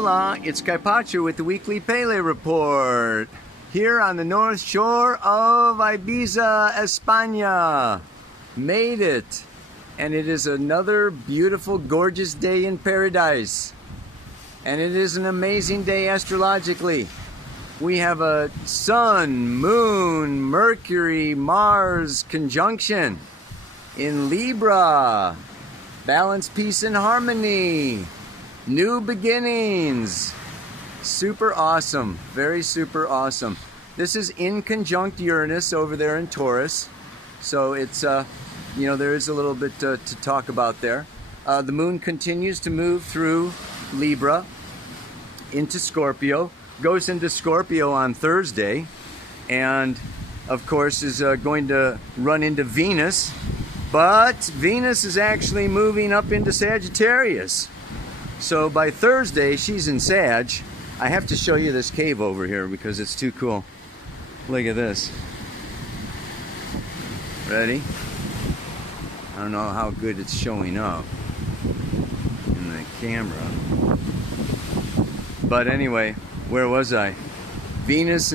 Hola, it's Carpaccio with the weekly Pele report. Here on the north shore of Ibiza, España. Made it. And it is another beautiful, gorgeous day in paradise. And it is an amazing day astrologically. We have a Sun, Moon, Mercury, Mars conjunction in Libra. Balance, peace, and harmony. New beginnings. Super awesome. Very super awesome. This is in conjunct Uranus over there in Taurus. So it's, there is a little bit to talk about there. The moon continues to move through Libra into Scorpio. Goes into Scorpio on Thursday. And, of course, is going to run into Venus. But Venus is actually moving up into Sagittarius. So by Thursday, she's in Sag. I have to show you this cave over here because it's too cool. Look at this. Ready? I don't know how good it's showing up in the camera. But anyway, where was I? Venus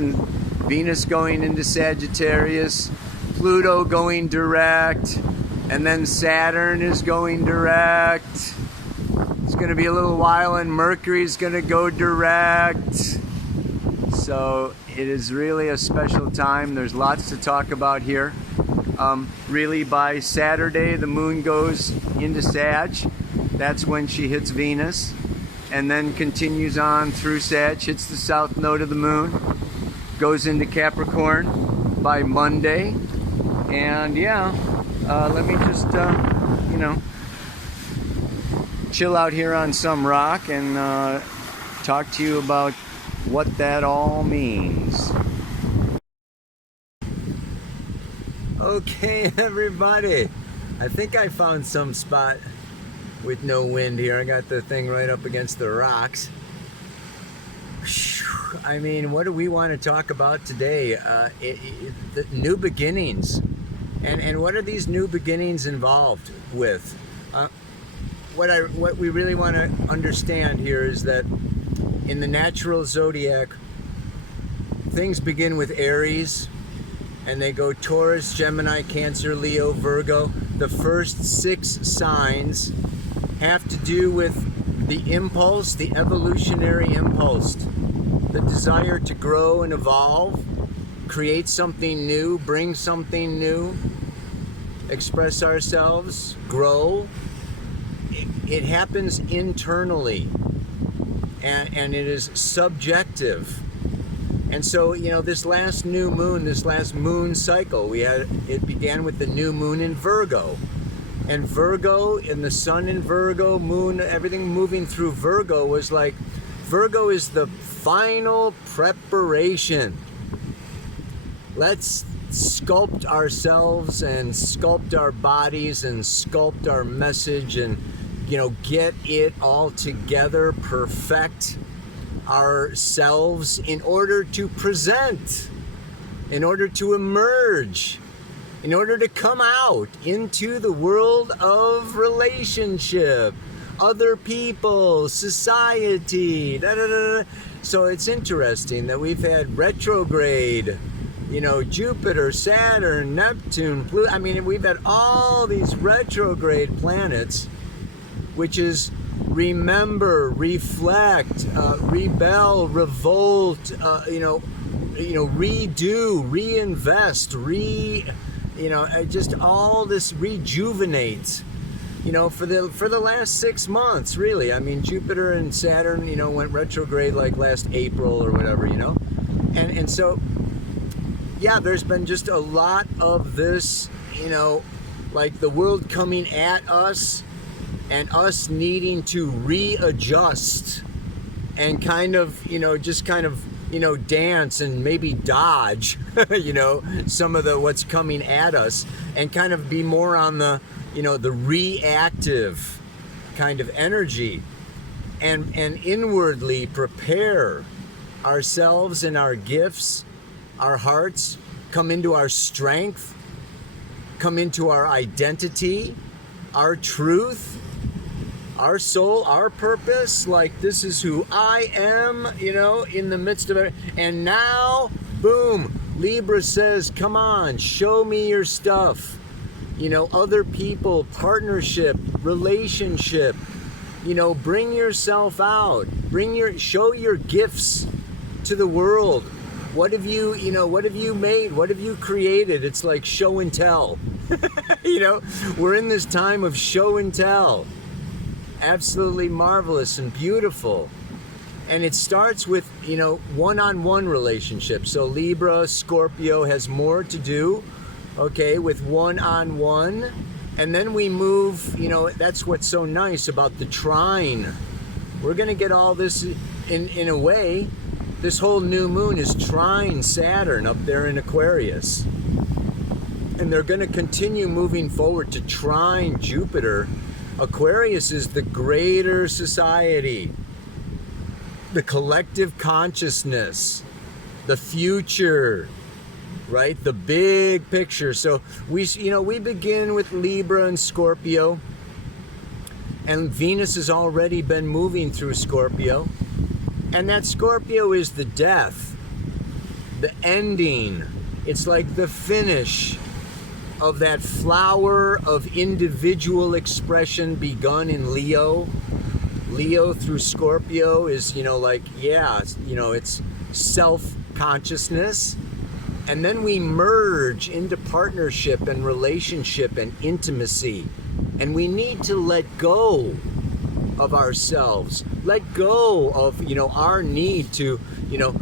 going into Sagittarius, Pluto going direct, and then Saturn is going direct. It's going to be a little while and Mercury's going to go direct. So it is really a special time. There's lots to talk about here. Really by Saturday the moon goes into Sag. That's when she hits Venus. And then continues on through Sag, hits the south node of the moon. Goes into Capricorn by Monday. And yeah, let me just, chill out here on some rock and talk to you about what that all means. Okay, everybody. I think I found some spot with no wind here. I got the thing right up against the rocks. I mean, what do we want to talk about today? The new beginnings. And what are these new beginnings involved with? What we really want to understand here is that in the natural zodiac, things begin with Aries, and they go Taurus, Gemini, Cancer, Leo, Virgo. The first 6 signs have to do with the impulse, the evolutionary impulse, the desire to grow and evolve, create something new, bring something new, express ourselves, grow. It happens internally, and it is subjective. And so, this last new moon, this last moon cycle, it began with the new moon in Virgo. And Virgo, and the sun in Virgo, moon, everything moving through Virgo was like, Virgo is the final preparation. Let's sculpt ourselves and sculpt our bodies and sculpt our message and get it all together, perfect ourselves in order to present, in order to emerge, in order to come out into the world of relationship, other people, society, So it's interesting that we've had retrograde, Jupiter, Saturn, Neptune, Pluto. I mean, we've had all these retrograde planets, which is remember, reflect, rebel, revolt, redo, reinvest, just all this rejuvenates, for the last 6 months, really. I mean, Jupiter and Saturn, went retrograde like last April or whatever, and so, yeah, there's been just a lot of this, like the world coming at us, and us needing to readjust and kind of, dance and maybe dodge, some of what's coming at us, and kind of be more on the, the reactive kind of energy, and inwardly prepare ourselves and our gifts, our hearts, come into our strength, come into our identity, our truth, our soul, our purpose, like this is who I am, you know, in the midst of it. And now, boom, Libra says, come on, show me your stuff. You know, other people, partnership, relationship, you know, bring yourself out, show your gifts to the world. What have you, you know, what have you made? What have you created? It's like show and tell. You know, we're in this time of show and tell. Absolutely marvelous and beautiful. And it starts with, you know, one-on-one relationships. So Libra, Scorpio has more to do, okay, with one-on-one. And then we move, you know, that's what's so nice about the trine. We're going to get all this in a way. This whole new moon is trine Saturn up there in Aquarius. And they're going to continue moving forward to trine Jupiter. Aquarius is the greater society, the collective consciousness, the future, right? The big picture. So we begin with Libra and Scorpio, and Venus has already been moving through Scorpio. And that Scorpio is the death, the ending. It's like the finish of that flower of individual expression begun in Leo. Leo through Scorpio is, you know, like, yeah, you know, it's self-consciousness. And then we merge into partnership and relationship and intimacy. And we need to let go of ourselves, let go of, you know, our need to, you know,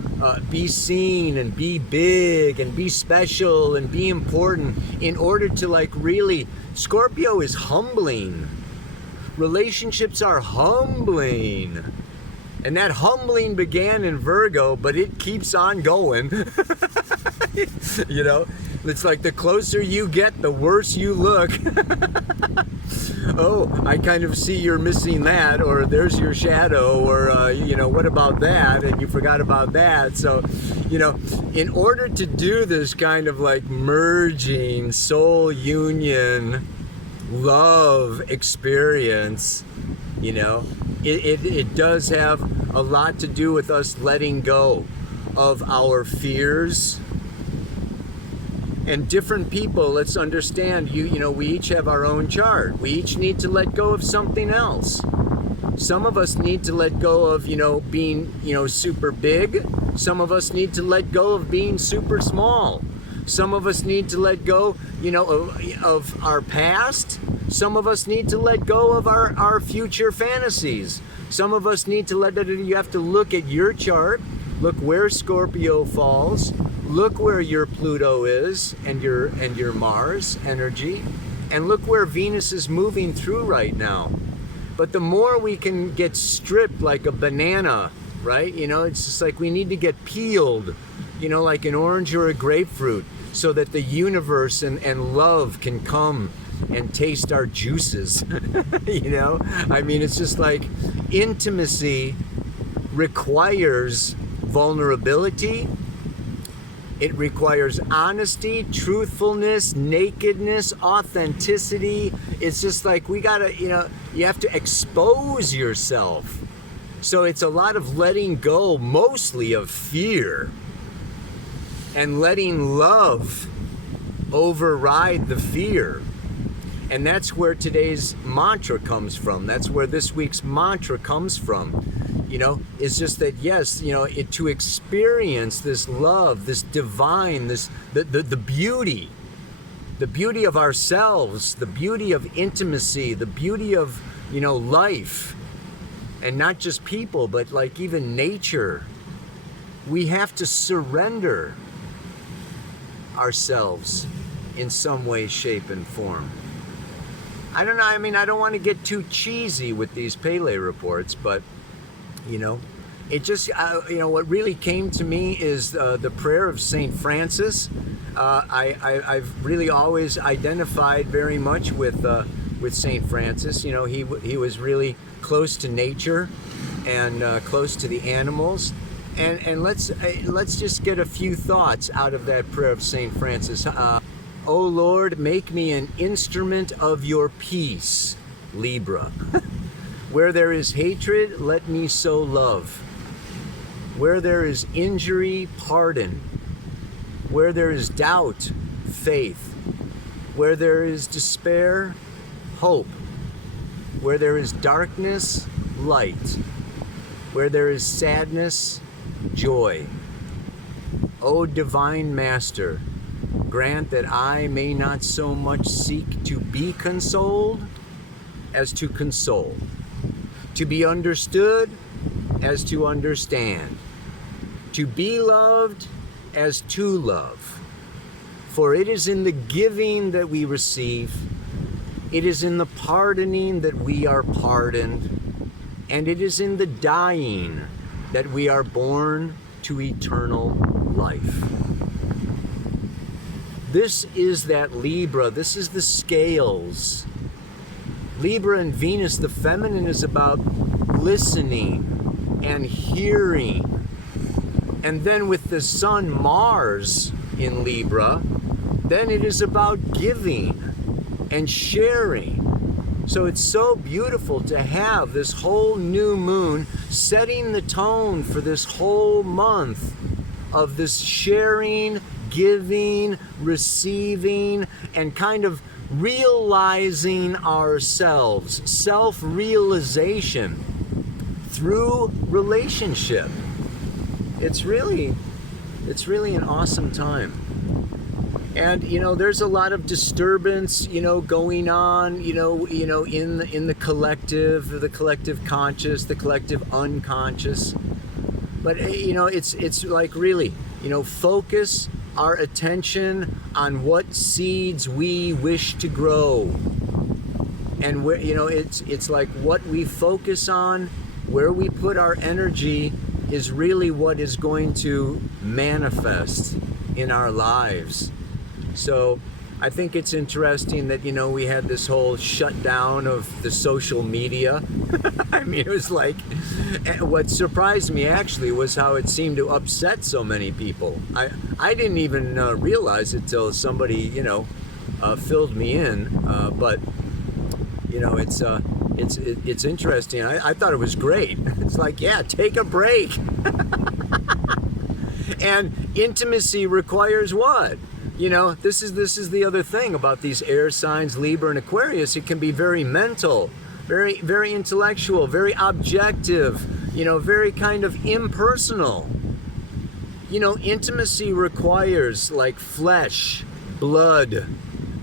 be seen and be big and be special and be important in order to, like, really, Scorpio is humbling. Relationships are humbling. And that humbling began in Virgo, but it keeps on going. You know, it's like the closer you get, the worse you look. Oh, I kind of see you're missing that, or there's your shadow, or, you know, what about that? And you forgot about that. So, you know, in order to do this kind of like merging, soul union, love experience, you know, it does have a lot to do with us letting go of our fears. And different people, let's understand, you know, we each have our own chart. We each need to let go of something else. Some of us need to let go of, you know, being, you know, super big. Some of us need to let go of being super small. Some of us need to let go, you know, of our past. Some of us need to let go of our future fantasies. Some of us need to you have to look at your chart, look where Scorpio falls, look where your Pluto is and your Mars energy, and look where Venus is moving through right now. But the more we can get stripped like a banana, right? You know, it's just like we need to get peeled, you know, like an orange or a grapefruit, so that the universe and love can come and taste our juices. You know, I mean, it's just like intimacy requires vulnerability. It requires honesty, truthfulness, nakedness, authenticity. It's just like we gotta, you know, you have to expose yourself. So it's a lot of letting go, mostly of fear, and letting love override the fear. And that's where today's mantra comes from. That's where this week's mantra comes from. You know, it's just that, yes, you know, to experience this love, this divine, the beauty of ourselves, the beauty of intimacy, the beauty of, you know, life, and not just people, but like even nature. We have to surrender ourselves in some way, shape, and form. I don't know, I mean, I don't want to get too cheesy with these Pele reports, but, you know, it just, you know, what really came to me is the prayer of St. Francis. I've really always identified very much with St. Francis. You know, he was really close to nature and close to the animals. And let's just get a few thoughts out of that prayer of St. Francis. O Lord, make me an instrument of your peace, Libra. Where there is hatred, let me sow love. Where there is injury, pardon. Where there is doubt, faith. Where there is despair, hope. Where there is darkness, light. Where there is sadness, joy. O divine Master, grant that I may not so much seek to be consoled as to console, to be understood as to understand, to be loved as to love. For it is in the giving that we receive, it is in the pardoning that we are pardoned, and it is in the dying that we are born to eternal life. This is that Libra, this is the scales. Libra and Venus, the feminine, is about listening and hearing. And then with the sun, Mars, in Libra, then it is about giving and sharing. So it's so beautiful to have this whole new moon setting the tone for this whole month of this sharing, giving, receiving, and kind of realizing ourselves, self-realization through relationship. It's really an awesome time. And there's a lot of disturbance, going on, in the collective conscious, the collective unconscious. But it's like really, focus our attention on what seeds we wish to grow. And where it's like what we focus on, where we put our energy is really what is going to manifest in our lives. So I think it's interesting that, we had this whole shutdown of the social media. I mean, it was like, what surprised me actually was how it seemed to upset so many people. I didn't even realize it till somebody, filled me in. But it's interesting. I thought it was great. It's like, yeah, take a break. And intimacy requires what? This is the other thing about these air signs, Libra and Aquarius. It can be very mental, very, very intellectual, very objective, very kind of impersonal. Intimacy requires like flesh, blood,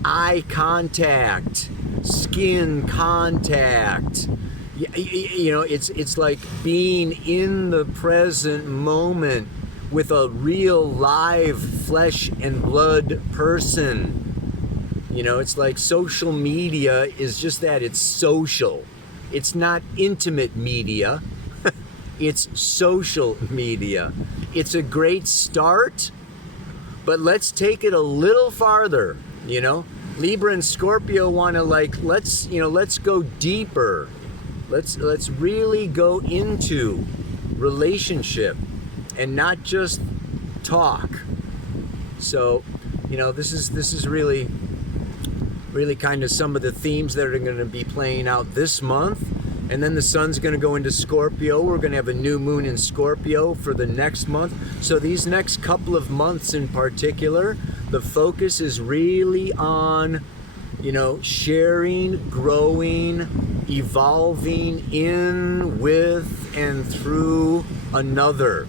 eye contact, skin contact. It's like being in the present moment with a real live flesh and blood person. It's like social media is just that, it's social. It's not intimate media, it's social media. It's a great start, but let's take it a little farther, Libra and Scorpio want to let's go deeper. Let's really go into relationship and not just talk. So, this is really kind of some of the themes that are going to be playing out this month. And then the sun's going to go into Scorpio. We're going to have a new moon in Scorpio for the next month. So these next couple of months in particular, the focus is really on, sharing, growing, evolving in, with, and through another,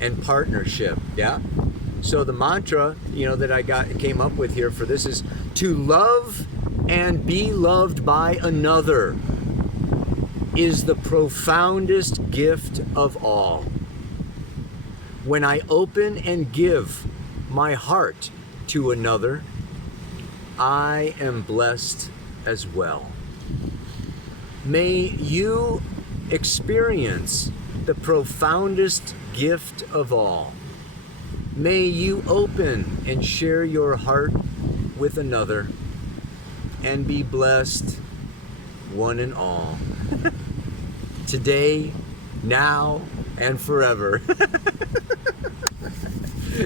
and partnership. Yeah. So the mantra, that I came up with here for this is to love and be loved by another is the profoundest gift of all. When I open and give my heart to another, I am blessed as well. May you experience the profoundest gift of all. May you open and share your heart with another and be blessed, one and all. Today, now, and forever.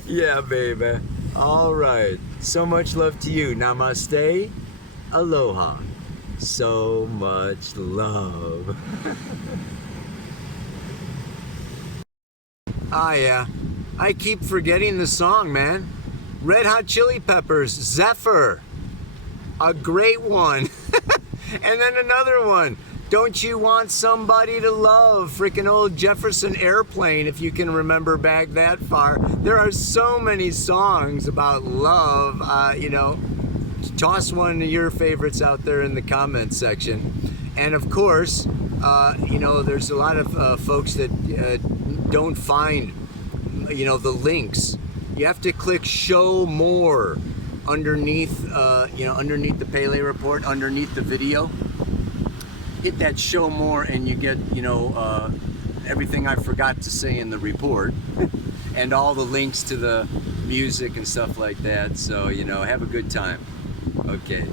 Yeah, baby. All right. So much love to you. Namaste. Aloha. So much love. Ah, yeah. I keep forgetting the song, man. Red Hot Chili Peppers, Zephyr. A great one. And then another one. Don't You Want Somebody to Love? Freaking old Jefferson Airplane, if you can remember back that far. There are so many songs about love. You know, toss one of your favorites out there in the comments section. And of course, you know, there's a lot of folks that don't find, you know, the links. You have to click show more underneath, you know, underneath the Pele report, underneath the video. Hit that show more and you get, you know, everything I forgot to say in the report and all the links to the music and stuff like that. So, you know, have a good time. Okay.